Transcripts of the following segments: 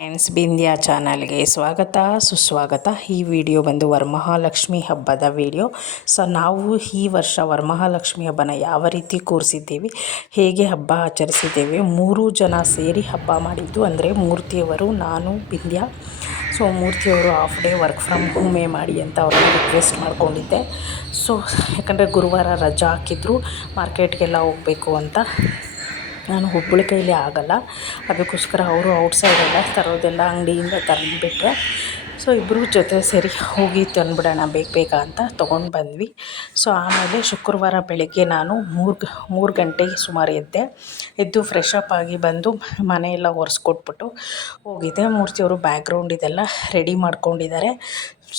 Friends, Bindya ಚಾನಲ್ಗೆ ಸ್ವಾಗತ ಸುಸ್ವಾಗತ. ಈ ವಿಡಿಯೋ ಬಂದು ವರಮಹಾಲಕ್ಷ್ಮಿ ಹಬ್ಬದ ವಿಡಿಯೋ. ಸೊ ನಾವು ಈ ವರ್ಷ ವರಮಹಾಲಕ್ಷ್ಮಿ ಹಬ್ಬನ ಯಾವ ರೀತಿ ಕೂರಿಸಿದ್ದೇವೆ, ಹೇಗೆ ಹಬ್ಬ ಆಚರಿಸಿದ್ದೇವೆ, 3 ಜನ ಸೇರಿ ಹಬ್ಬ ಮಾಡಿದ್ದು. ಅಂದರೆ ಮೂರ್ತಿಯವರು, ನಾನು, ಬಿಂದ್ಯಾ. ಸೊ ಮೂರ್ತಿಯವರು ಹಾಫ್ ಡೇ ವರ್ಕ್ ಫ್ರಮ್ ಹೋಮೇ ಮಾಡಿ ಅಂತ ಅವ್ರನ್ನ ರಿಕ್ವೆಸ್ಟ್ ಮಾಡ್ಕೊಂಡಿದ್ದೆ. ಸೊ ಯಾಕಂದರೆ ಗುರುವಾರ ರಜಾ ಹಾಕಿದ್ರು, ಮಾರ್ಕೆಟ್ಗೆಲ್ಲ ಹೋಗಬೇಕು ಅಂತ. ನಾನು ಒಬ್ಬಳ ಕೈಲಿ ಆಗೋಲ್ಲ, ಅದಕ್ಕೋಸ್ಕರ ಅವರು ಔಟ್ಸೈಡೆಲ್ಲ ತರೋದೆಲ್ಲ ಅಂಗಡಿಯಿಂದ ತಂದುಬಿಟ್ರೆ. ಸೊ ಇಬ್ಬರು ಜೊತೆ ಸೇರಿ ಹೋಗಿ ತಂದುಬಿಡೋಣ ಬೇಗ ಅಂತ ತೊಗೊಂಡು ಬಂದ್ವಿ. ಸೊ ಆಮೇಲೆ ಶುಕ್ರವಾರ ಬೆಳಗ್ಗೆ ನಾನು 3 ಗಂಟೆಗೆ ಸುಮಾರು ಎದ್ದು ಫ್ರೆಶ್ ಅಪ್ ಆಗಿ ಬಂದು ಮನೆಯೆಲ್ಲ ಒರೆಸ್ಕೊಟ್ಬಿಟ್ಟು ಹೋಗಿದ್ದೆ. ಮೂರ್ತಿಯವರು ಬ್ಯಾಕ್ಗ್ರೌಂಡ್ ಇದೆಲ್ಲ ರೆಡಿ ಮಾಡ್ಕೊಂಡಿದ್ದಾರೆ.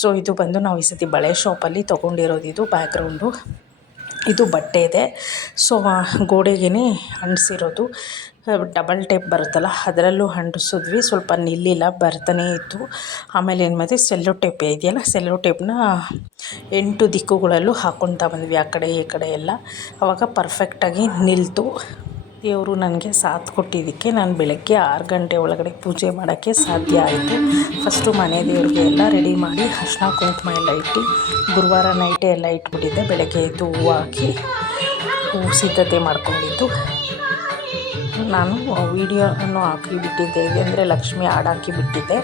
ಸೊ ಇದು ಬಂದು ನಾವು ಈ ಸತಿ ಬಳೆ ಶಾಪಲ್ಲಿ ತೊಗೊಂಡಿರೋದು. ಇದು ಬ್ಯಾಕ್ಗ್ರೌಂಡು, ಇದು ಬಟ್ಟೆ ಇದೆ. ಸೊ ಗೋಡೆಗೇ ಅಂಟಿಸಿರೋದು, ಡಬಲ್ ಟೇಪ್ ಬರುತ್ತಲ್ಲ ಅದರಲ್ಲೂ ಅಂಟಿಸಿದ್ವಿ. ಸ್ವಲ್ಪ ನಿಲ್ಲಿಲ್ಲ, ಬರ್ತಾನೇ ಇತ್ತು. ಆಮೇಲೆ ಏನು ಮಾಡಿದೆ, ಸೆಲ್ಲೋ ಟೇಪ್ ಇದೆಯಲ್ಲ, ಸೆಲ್ಲೋ ಟೇಪ್ನ 8 ದಿಕ್ಕುಗಳಲ್ಲೂ ಹಾಕ್ಕೊಳ್ತಾ ಬಂದ್ವಿ, ಆ ಕಡೆ ಈ ಕಡೆ ಎಲ್ಲ. ಆವಾಗ ಪರ್ಫೆಕ್ಟಾಗಿ ನಿಲ್ತು. ದೇವರು ನನಗೆ ಸಾಥ್ ಕೊಟ್ಟಿದ್ದಕ್ಕೆ ನಾನು ಬೆಳಗ್ಗೆ 6 ಗಂಟೆ ಒಳಗಡೆ ಪೂಜೆ ಮಾಡೋಕ್ಕೆ ಸಾಧ್ಯ ಆಯಿತು. ಫಸ್ಟು ಮನೆ ದೇವ್ರಿಗೆ ಎಲ್ಲ ರೆಡಿ ಮಾಡಿ ಅರಿಶಿನ ಕುಂಕುಮ ಎಲ್ಲ ಇಟ್ಟು ಗುರುವಾರ ನೈಟೇ ಎಲ್ಲ ಇಟ್ಬಿಟ್ಟಿದ್ದೆ. ಬೆಳಗ್ಗೆ ಎದ್ದು ಹೂವು ಹಾಕಿ ಸಿದ್ಧತೆ ಮಾಡ್ಕೊಂಡಿದ್ದು. ನಾನು ವೀಡಿಯೋನು ಹಾಕಿ ಬಿಟ್ಟಿದ್ದೆ, ಅಂದರೆ ಲಕ್ಷ್ಮಿ ಹಾಡು ಹಾಕಿ ಬಿಟ್ಟಿದ್ದೆ.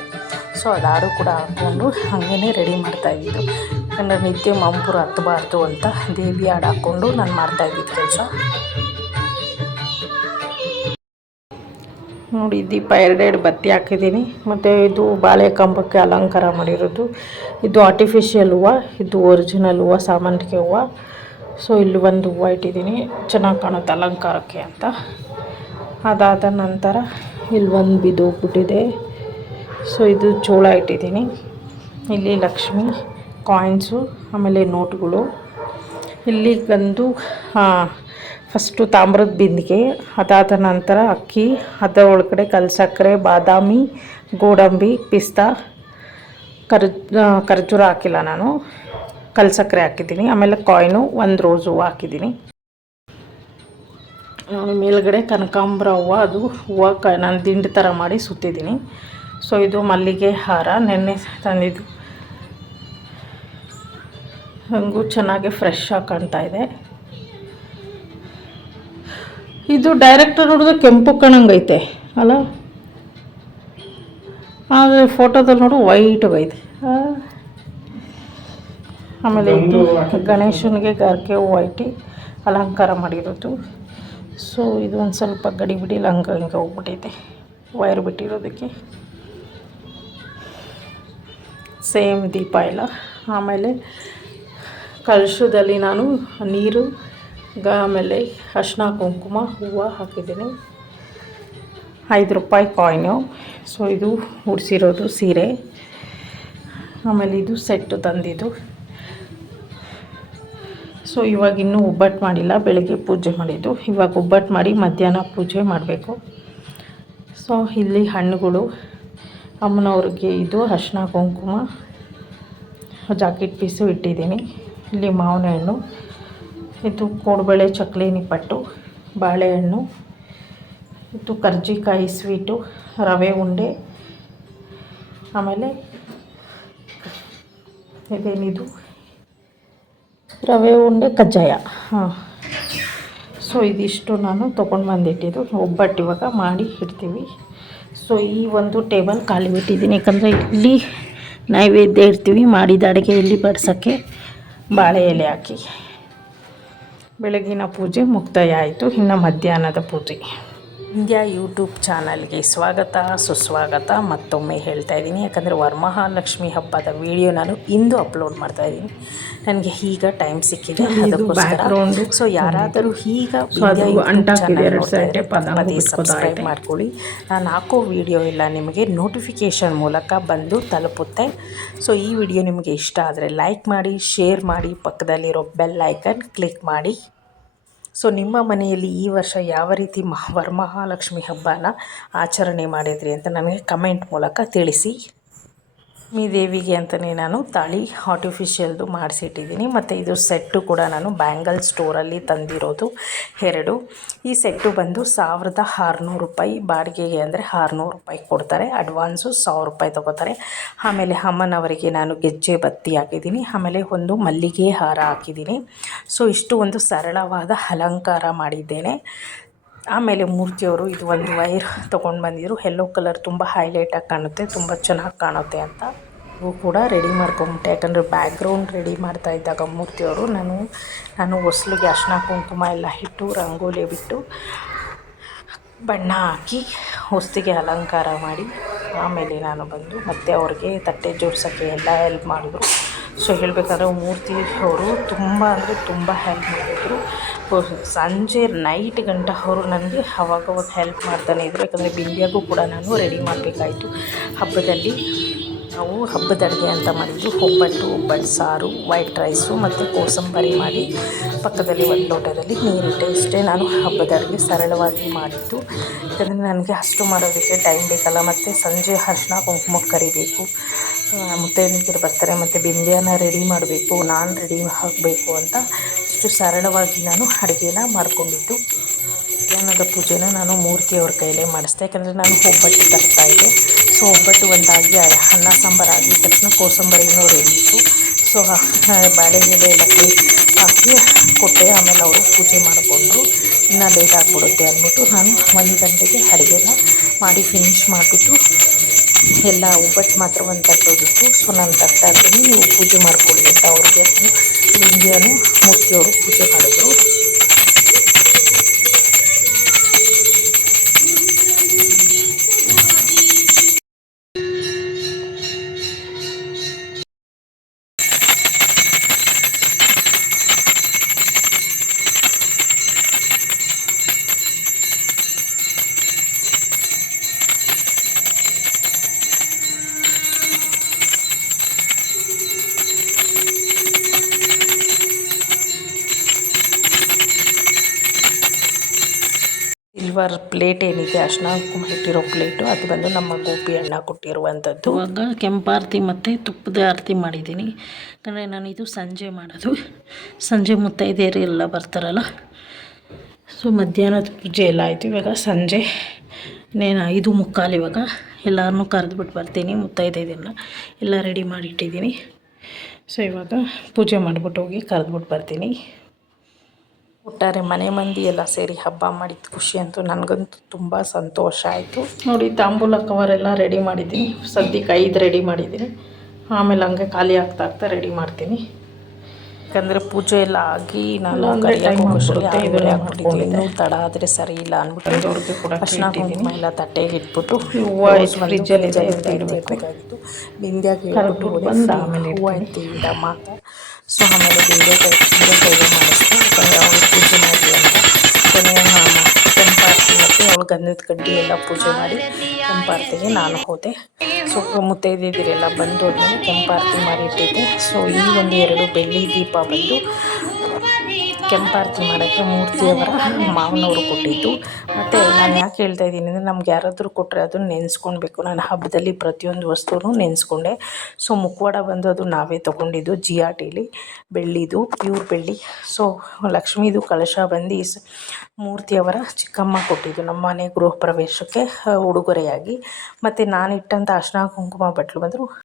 ಸೊ ಅದು ಹಾಡು ಕೂಡ ಹಾಕ್ಕೊಂಡು ಹಾಗೇ ರೆಡಿ ಮಾಡ್ತಾಯಿದ್ದು. ಯಾಕಂದರೆ ನಿತ್ಯ ಮಂಪುರ ಹತ್ತಬಾರ್ದು ಅಂತ ದೇವಿ ಹಾಡು ಹಾಕ್ಕೊಂಡು ನಾನು ಮಾಡ್ತಾಯಿದ್ದಿದ್ದು ಕೆಲಸ. ನೋಡಿ, ದೀಪ 2 ಬತ್ತಿ ಹಾಕಿದ್ದೀನಿ. ಮತ್ತು ಇದು ಬಾಳೆ ಕಂಬಕ್ಕೆ ಅಲಂಕಾರ ಮಾಡಿರೋದು. ಇದು ಆರ್ಟಿಫಿಷಿಯಲ್ ಹೂವು, ಇದು ಒರಿಜಿನಲ್ ಹೂವು, ಸಾಮಂತಿಗೆ ಹೂವು. ಸೊ ಇಲ್ಲಿ ಒಂದು ಹೂವು ಇಟ್ಟಿದ್ದೀನಿ, ಚೆನ್ನಾಗಿ ಕಾಣುತ್ತೆ ಅಲಂಕಾರಕ್ಕೆ ಅಂತ. ಅದಾದ ನಂತರ ಇಲ್ಲಿ ಒಂದು ಬಿದ್ದೋಗ್ಬಿಟ್ಟಿದೆ. ಸೊ ಇದು ಜೋಳ ಇಟ್ಟಿದ್ದೀನಿ. ಇಲ್ಲಿ ಲಕ್ಷ್ಮಿ ಕಾಯಿನ್ಸು, ಆಮೇಲೆ ನೋಟುಗಳು. ಇಲ್ಲಿ ಬಂದು ಫಸ್ಟು ತಾಮ್ರದ ಬಿಂದಿಗೆ, ಅದಾದ ನಂತರ ಅಕ್ಕಿ, ಅದರ ಒಳಗಡೆ ಕಲ್ಸಕ್ಕರೆ, ಬಾದಾಮಿ, ಗೋಡಂಬಿ, ಪಿಸ್ತಾ, ಖರ್ಜೂರ ಹಾಕಿಲ್ಲ ನಾನು, ಕಲ್ಸಕ್ಕರೆ ಹಾಕಿದ್ದೀನಿ. ಆಮೇಲೆ ಕಾಯಿನು, 1 ರೋಸ್ ಹೂವು ಹಾಕಿದ್ದೀನಿ. ಮೇಲ್ಗಡೆ ಕನಕಾಂಬರ ಹೂವು, ಅದು ಹೂವು ನಾನು ದಿಂಡು ಥರ ಮಾಡಿ ಸುತ್ತಿದ್ದೀನಿ. ಸೊ ಇದು ಮಲ್ಲಿಗೆ ಹಾರ, ನೆನ್ನೆ ತಂದಿದ್ದು. ಹಂಗೂ ಚೆನ್ನಾಗಿ ಫ್ರೆಶ್ ಆಗಿ ಕಾಣ್ತಾ ಇದೆ. ಇದು ಡೈರೆಕ್ಟ್ ನೋಡಿದ್ರೆ ಕೆಂಪು ಕಣಂಗೈತೆ ಅಲ್ಲ, ಆದರೆ ಫೋಟೋದಲ್ಲಿ ನೋಡು ವೈಟಾಗೈತೆ. ಆಮೇಲೆ ಇದು ಗಣೇಶನಿಗೆ ಗರ್ಗೆ ಹೂವು ಇಟ್ಟು ಅಲಂಕಾರ ಮಾಡಿರೋದು. ಸೊ ಇದು ಒಂದು ಸ್ವಲ್ಪ ಗಡಿ ಬಿಡಿಲಿ ಹಂಗೆ ಹೋಗ್ಬಿಟ್ಟೈತೆ ವೈರ್ ಬಿಟ್ಟಿರೋದಕ್ಕೆ. ಸೇಮ್ ದೀಪ ಎಲ್ಲ. ಆಮೇಲೆ ಕಲಶದಲ್ಲಿ ನಾನು ನೀರು, ಆಮೇಲೆ ಅರಿಶಿನ ಕುಂಕುಮ, ಹೂವು ಹಾಕಿದ್ದೀನಿ. 5 ರೂಪಾಯಿ ಕಾಯಿನು. ಸೊ ಇದು ಉಡಿಸಿರೋದು ಸೀರೆ. ಆಮೇಲೆ ಇದು ಸೆಟ್ಟು ತಂದಿದ್ದು. ಸೊ ಇವಾಗ ಇನ್ನೂ ಒಬ್ಬಟ್ಟು ಮಾಡಿಲ್ಲ, ಬೆಳಗ್ಗೆ ಪೂಜೆ ಮಾಡಿದ್ದು. ಇವಾಗ ಒಬ್ಬಟ್ಟು ಮಾಡಿ ಮಧ್ಯಾಹ್ನ ಪೂಜೆ ಮಾಡಬೇಕು. ಸೊ ಇಲ್ಲಿ ಹಣ್ಣುಗಳು, ಅಮ್ಮನವ್ರಿಗೆ ಇದು ಅರಿಶಿನ ಕುಂಕುಮ, ಜಾಕೆಟ್ ಪೀಸು ಇಟ್ಟಿದ್ದೀನಿ. ಇಲ್ಲಿ ಮಾವಿನ ಹಣ್ಣು, ಇದು ಕೋಡುಬಳೆ ಚಕ್ಲಿ ನಿಪ್ಪಟ್ಟು, ಬಾಳೆಹಣ್ಣು, ಇದು ಕರ್ಜಿಕಾಯಿ ಸ್ವೀಟು, ರವೆ ಉಂಡೆ, ಆಮೇಲೆ ಇದೇನಿದು ರವೆ ಉಂಡೆ ಕಜ್ಜಾಯ. ಸೊ ಇದಿಷ್ಟು ನಾನು ತೊಗೊಂಡು ಬಂದಿಟ್ಟಿದ್ದು. ಒಬ್ಬಟ್ಟು ಇವಾಗ ಮಾಡಿ ಇಡ್ತೀವಿ. ಸೊ ಈ ಒಂದು ಟೇಬಲ್ ಖಾಲಿ ಬಿಟ್ಟಿದ್ದೀನಿ, ಯಾಕಂದರೆ ಇಲ್ಲಿ ನೈವೇದ್ಯ ಇಡ್ತೀವಿ. ಮಾಡಿದ ಅಡುಗೆ ಇಲ್ಲಿ ಬಡ್ಸೋಕ್ಕೆ ಬಾಳೆ ಎಲೆ ಹಾಕಿ ಬೆಳಗಿನ ಪೂಜೆ ಮುಕ್ತಾಯ ಆಯಿತು. ಇನ್ನು ಮಧ್ಯಾಹ್ನದ ಪೂಜೆ. ಇಂಡಿಯಾ ಯೂಟ್ಯೂಬ್ ಚಾನಲ್ಗೆ ಸ್ವಾಗತ ಸುಸ್ವಾಗತ. ಮತ್ತೊಮ್ಮೆ ಹೇಳ್ತಾ ಇದ್ದೀನಿ, ಯಾಕಂದರೆ ವರಮಹಾಲಕ್ಷ್ಮಿ ಹಬ್ಬದ ವಿಡಿಯೋ ನಾನು ಇಂದು ಅಪ್ಲೋಡ್ ಮಾಡ್ತಾಯಿದ್ದೀನಿ. ನನಗೆ ಈಗ ಟೈಮ್ ಸಿಕ್ಕಿದೆ, ಅದಕ್ಕೋಸ್ಕರ. ಸೊ ಯಾರಾದರೂ ಈಗ ಸಬ್ಸ್ಕ್ರೈಬ್ ಮಾಡ್ಕೊಳ್ಳಿ. ನಾನು ಹಾಕೋ ವಿಡಿಯೋ ಎಲ್ಲ ನಿಮಗೆ ನೋಟಿಫಿಕೇಷನ್ ಮೂಲಕ ಬಂದು ತಲುಪುತ್ತೆ. ಸೊ ಈ ವಿಡಿಯೋ ನಿಮಗೆ ಇಷ್ಟ ಆದರೆ ಲೈಕ್ ಮಾಡಿ, ಶೇರ್ ಮಾಡಿ, ಪಕ್ಕದಲ್ಲಿರೋ ಬೆಲ್ ಐಕನ್ ಕ್ಲಿಕ್ ಮಾಡಿ. ಸೊ ನಿಮ್ಮ ಮನೆಯಲ್ಲಿ ಈ ವರ್ಷ ಯಾವ ರೀತಿ ವರಮಹಾಲಕ್ಷ್ಮಿ ಹಬ್ಬನ ಆಚರಣೆ ಮಾಡಿದ್ರಿ ಅಂತ ನನಗೆ ಕಮೆಂಟ್ ಮೂಲಕ ತಿಳಿಸಿ. ದೇವಿಗೆ ಅಂತಲೇ ನಾನು ತಾಳಿ ಆರ್ಟಿಫಿಷಿಯಲ್ದು ಮಾಡಿಸಿಟ್ಟಿದ್ದೀನಿ. ಮತ್ತು ಇದು ಸೆಟ್ಟು ಕೂಡ ನಾನು ಬ್ಯಾಂಗಲ್ ಸ್ಟೋರಲ್ಲಿ ತಂದಿರೋದು 2. ಈ ಸೆಟ್ಟು ಬಂದು 1600 ರೂಪಾಯಿ ಬಾಡಿಗೆಗೆ, ಅಂದರೆ 600 ರೂಪಾಯಿ ಕೊಡ್ತಾರೆ. ಅಡ್ವಾನ್ಸು 1000 ರೂಪಾಯಿ ತೊಗೋತಾರೆ. ಆಮೇಲೆ ಅಮ್ಮನವರಿಗೆ ನಾನು ಗೆಜ್ಜೆ ಬತ್ತಿ ಹಾಕಿದ್ದೀನಿ. ಆಮೇಲೆ ಒಂದು ಮಲ್ಲಿಗೆ ಹಾರ ಹಾಕಿದ್ದೀನಿ. ಸೊ ಇಷ್ಟು ಒಂದು ಸರಳವಾದ ಅಲಂಕಾರ ಮಾಡಿದ್ದೇನೆ. ಆಮೇಲೆ ಮೂರ್ತಿಯವರು ಇದು ಒಂದು ವೈರ್ ತೊಗೊಂಡು ಬಂದಿದ್ರು. ಯೆಲ್ಲೋ ಕಲರ್ ತುಂಬ ಹೈಲೈಟಾಗಿ ಕಾಣುತ್ತೆ, ತುಂಬ ಚೆನ್ನಾಗಿ ಕಾಣುತ್ತೆ ಅಂತ ಇವು ಕೂಡ ರೆಡಿ ಮಾಡ್ಕೊಂಬಿಟ್ಟೆ. ಯಾಕಂದರೆ ಬ್ಯಾಕ್ಗ್ರೌಂಡ್ ರೆಡಿ ಮಾಡ್ತಾ ಇದ್ದಾಗ ಮೂರ್ತಿಯವರು ನಾನು ಹೊಸ್ಲಿಗೆ ಅರ್ಶಿನ ಕುಂಕುಮ ಎಲ್ಲ ಇಟ್ಟು ರಂಗೋಲಿ ಬಿಟ್ಟು ಬಣ್ಣ ಹಾಕಿ ಹೊಸ್ತಿಗೆ ಅಲಂಕಾರ ಮಾಡಿ ಆಮೇಲೆ ನಾನು ಬಂದು ಮತ್ತೆ ಅವ್ರಿಗೆ ತಟ್ಟೆ ಜೋಡ್ಸೋಕ್ಕೆ ಎಲ್ಲ ಹೆಲ್ಪ್ ಮಾಡಿದ್ರು. ಸೊ ಹೇಳಬೇಕಾದ್ರೆ ಮೂರ್ತಿ ಅವರು ತುಂಬ ಅಂದರೆ ತುಂಬ ಹೆಲ್ಪ್ ಮಾಡಿದ್ರು. ಸಂಜೆ ನೈಟ್ ಗಂಟ ಅವರು ನನಗೆ ಅವಾಗವಾಗ ಹೆಲ್ಪ್ ಮಾಡ್ತಾನೆ ಇದ್ದರು. ಯಾಕಂದರೆ ಬಿಂದಿಯಾಗೂ ಕೂಡ ನಾನು ರೆಡಿ ಮಾಡಬೇಕಾಯಿತು. ಹಬ್ಬದಲ್ಲಿ ನಾವು ಹಬ್ಬದ ಅಡುಗೆ ಅಂತ ಮಾಡಿದ್ದು ಒಬ್ಬಟ್ಟು ಸಾರು, ವೈಟ್ ರೈಸು ಮತ್ತು ಕೋಸಂಬರಿ ಮಾಡಿ ಪಕ್ಕದಲ್ಲಿ ಒಂದು ಲೋಟದಲ್ಲಿ ನೀರಿಟ್ಟೆ. ಇಷ್ಟೇ ನಾನು ಹಬ್ಬದ ಅಡುಗೆ ಸರಳವಾಗಿ ಮಾಡಿದ್ದು. ಯಾಕಂದರೆ ನನಗೆ ಅಷ್ಟು ಮಾಡೋದಕ್ಕೆ ಟೈಮ್ ಬೇಕಲ್ಲ. ಮತ್ತು ಸಂಜೆ ಅರ್ಶಿನ ಕುಂಕುಮಕ್ಕೆ ಕರಿಬೇಕು, ಮುತ್ತೈದೆಯರು ಬರ್ತಾರೆ, ಮತ್ತು ಬಿಂದಿಯಾನ ರೆಡಿ ಮಾಡಬೇಕು, ನಾನು ರೆಡಿ ಆಗಬೇಕು ಅಂತ ಇಷ್ಟು ಸರಳವಾಗಿ ನಾನು ಅಡುಗೆನ ಮಾಡಿಕೊಂಡಿದ್ದು. ಮಧ್ಯಾಹ್ನದ ಪೂಜೆನ ನಾನು ಮೂರ್ತಿಯವ್ರ ಕೈಲೇ ಮಾಡಿಸ್ದೆ. ಯಾಕಂದರೆ ನಾನು ಒಬ್ಬಟ್ಟು ತರ್ತಾಯಿದ್ದೆ. ಸೊ ಒಬ್ಬಟ್ಟು ಒಂದಾಗಿ ಅನ್ನ ಸಾಂಬಾರು ಆಗಿದ ತಕ್ಷಣ ಕೋಸಂಬರಿನೂ ರೆಡಿ ಇತ್ತು. ಸೊ ಬಾಳೆಗೆಲೆ ಎಲ್ಲ ಹಾಕಿ ಕೊಟ್ಟೆ. ಆಮೇಲೆ ಅವರು ಪೂಜೆ ಮಾಡಿಕೊಂಡ್ರು. ಇನ್ನೂ ಲೇಟ್ ಆಗಿಬಿಡುತ್ತೆ ಅಂದ್ಬಿಟ್ಟು ನಾನು 1 ಗಂಟೆಗೆ ಅಡುಗೆನ ಮಾಡಿ ಫಿನಿಶ್ ಮಾಡಿಬಿಟ್ಟು ಎಲ್ಲ ಒಬ್ಬಟ್ಟು ಮಾತ್ರ ಒಂದು ತಟ್ಟೋಗಿತ್ತು. ಸೊ ನಾನು ತರ್ತಾ ಇರ್ತೀನಿ, ನೀವು ಪೂಜೆ ಮಾಡ್ಕೊಳ್ಳಿ ಅಂತ ಅವ್ರಿಗೆ ಬಿಂದಿಯಾನು ಮೂರ್ತಿಯವರು ಪೂಜೆ ಮಾಡಿದ್ರು. ಸಿಲ್ವರ್ ಪ್ಲೇಟ್ ಏನಿದೆ ಅರ್ಶಿನ ಕುಂಕುಮ ಇಟ್ಟಿರೋ ಪ್ಲೇಟು, ಅದು ಬಂದು ನಮ್ಮ ಗೋಪಿ ಅಣ್ಣ ಕೊಟ್ಟಿರುವಂಥದ್ದು. ಇವಾಗ ಕೆಂಪಾರತಿ ಮತ್ತು ತುಪ್ಪದ ಆರತಿ ಮಾಡಿದ್ದೀನಿ. ಯಾಕಂದರೆ ನಾನು ಇದು ಸಂಜೆ ಮಾಡೋದು. ಸಂಜೆ ಮುತ್ತೈದೆಯರು ಎಲ್ಲ ಬರ್ತಾರಲ್ಲ. ಸೊ ಮಧ್ಯಾಹ್ನದ ಪೂಜೆ ಎಲ್ಲ ಆಯಿತು. ಇವಾಗ ಸಂಜೆ 5:45 ಇವಾಗ ಎಲ್ಲರನ್ನೂ ಕರೆದುಬಿಟ್ಟು ಬರ್ತೀನಿ. ಮುತ್ತೈದೆಯರನ್ನ ಎಲ್ಲ ರೆಡಿ ಮಾಡಿಟ್ಟಿದ್ದೀನಿ. ಸೊ ಇವಾಗ ಪೂಜೆ ಮಾಡಿಬಿಟ್ಟು ಹೋಗಿ ಕರೆದುಬಿಟ್ಟು ಬರ್ತೀನಿ. ಒಟ್ಟಾರೆ ಮನೆ ಮಂದಿ ಎಲ್ಲ ಸೇರಿ ಹಬ್ಬ ಮಾಡಿದ ಖುಷಿ ಅಂತೂ ನನಗಂತೂ ತುಂಬ ಸಂತೋಷ ಆಯಿತು. ನೋಡಿ, ತಾಂಬೂಲ ಕವರೆಲ್ಲ ರೆಡಿ ಮಾಡಿದ್ದೀನಿ. ಸದ್ಯಕ್ಕೆ 5 ರೆಡಿ ಮಾಡಿದ್ದೀನಿ. ಆಮೇಲೆ ಹಂಗೆ ಖಾಲಿ ಆಗ್ತಾ ರೆಡಿ ಮಾಡ್ತೀನಿ. ಯಾಕಂದರೆ ಪೂಜೆ ಎಲ್ಲ ಆಗಿ ನಾನು ಇನ್ನೂ ತಡ ಆದರೆ ಸರಿ ಇಲ್ಲ ಅಂದ್ಬಿಟ್ಟು ಅರ್ಶಿನ ಕುಂಕುಮ ಎಲ್ಲ ತಟ್ಟೆಗೆ ಇಟ್ಬಿಟ್ಟು ಫ್ರಿಜ್ಜಲ್ಲಿ ಇಡಬೇಕಾಗಿತ್ತು. ಬಿಂದಿಯಾಗಿ ಬಂದು ಆಮೇಲೆ ಹೂವು ಇಡ್ತೀವಿ ಮಾತ. ಸೊ ಆಮೇಲೆ ಬಿಂದೆ ಕೈಗೆ ಮಾಡಿಸ್ದೆ. ಯಾಕಂದರೆ ಅವಳು ಪೂಜೆ ಮಾಡಿ ಅಂತ ಕೆಂಪಾರತಿ ಮತ್ತು ಅವಳು ಗಂಧದ ಕಡ್ಡಿ ಎಲ್ಲ ಪೂಜೆ ಮಾಡಿ ಕೆಂಪಾರತಿಗೆ ನಾನು ಹೋದೆ. ಸೊ ಮುತ್ತೈದೆಯರೆಲ್ಲ ಬಂದು ಹೋದ್ಮೇಲೆ ಕೆಂಪಾರತಿ ಮಾಡಿಟ್ಟಿದ್ದೆ. ಸೊ ಈ ಒಂದು 2 ಬೆಳ್ಳಿ ದೀಪ ಬಂದು ಕೆಂಪಾರತಿ ಮಾಡೋಕ್ಕೆ ಮೂರ್ತಿಯವರ ಮಾವನವರು ಕೊಟ್ಟಿದ್ದು. ಮತ್ತು ನಾನು ಯಾಕೆ ಹೇಳ್ತಾ ಇದ್ದೀನಿ ಅಂದರೆ, ನಮ್ಗೆ ಯಾರಾದರೂ ಕೊಟ್ಟರೆ ಅದನ್ನು ನೆನೆಸ್ಕೊಳ್ಬೇಕು. ನಾನು ಹಬ್ಬದಲ್ಲಿ ಪ್ರತಿಯೊಂದು ವಸ್ತುನೂ ನೆನೆಸ್ಕೊಂಡೆ. ಸೊ ಮುಖವಾಡ ಬಂದು ಅದು ನಾವೇ ತೊಗೊಂಡಿದ್ದು GRTಲಿ, ಬೆಳ್ಳಿದು, ಪ್ಯೂರ್ ಬೆಳ್ಳಿ. ಸೊ ಲಕ್ಷ್ಮೀದು ಕಲಶ ಬಂದು ಮೂರ್ತಿಯವರ ಚಿಕ್ಕಮ್ಮ ಕೊಟ್ಟಿದ್ದು ನಮ್ಮ ಮನೆ ಗೃಹ ಪ್ರವೇಶಕ್ಕೆ ಉಡುಗೊರೆಯಾಗಿ. ಮತ್ತು ನಾನಿಟ್ಟಂಥ ಅರ್ಶಿನ ಕುಂಕುಮ ಬಟ್ಟಲು ಬಂದರು